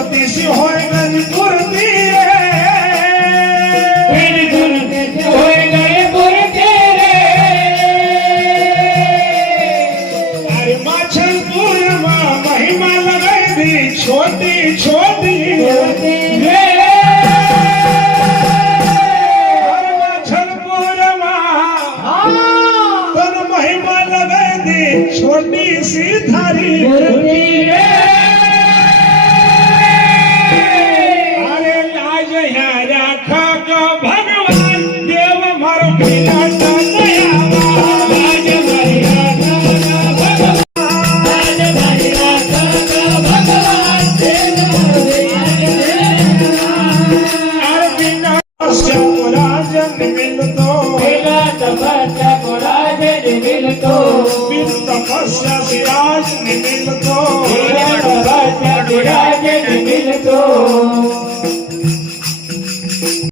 सुरती सी होए गई कुर्ती अरे माछलपुर में महिमा लगाई दी छोटी छोटी माछलपुर में तन महिमा लगाई दी छोटी सी थारी तपस्या सिराज मिलतो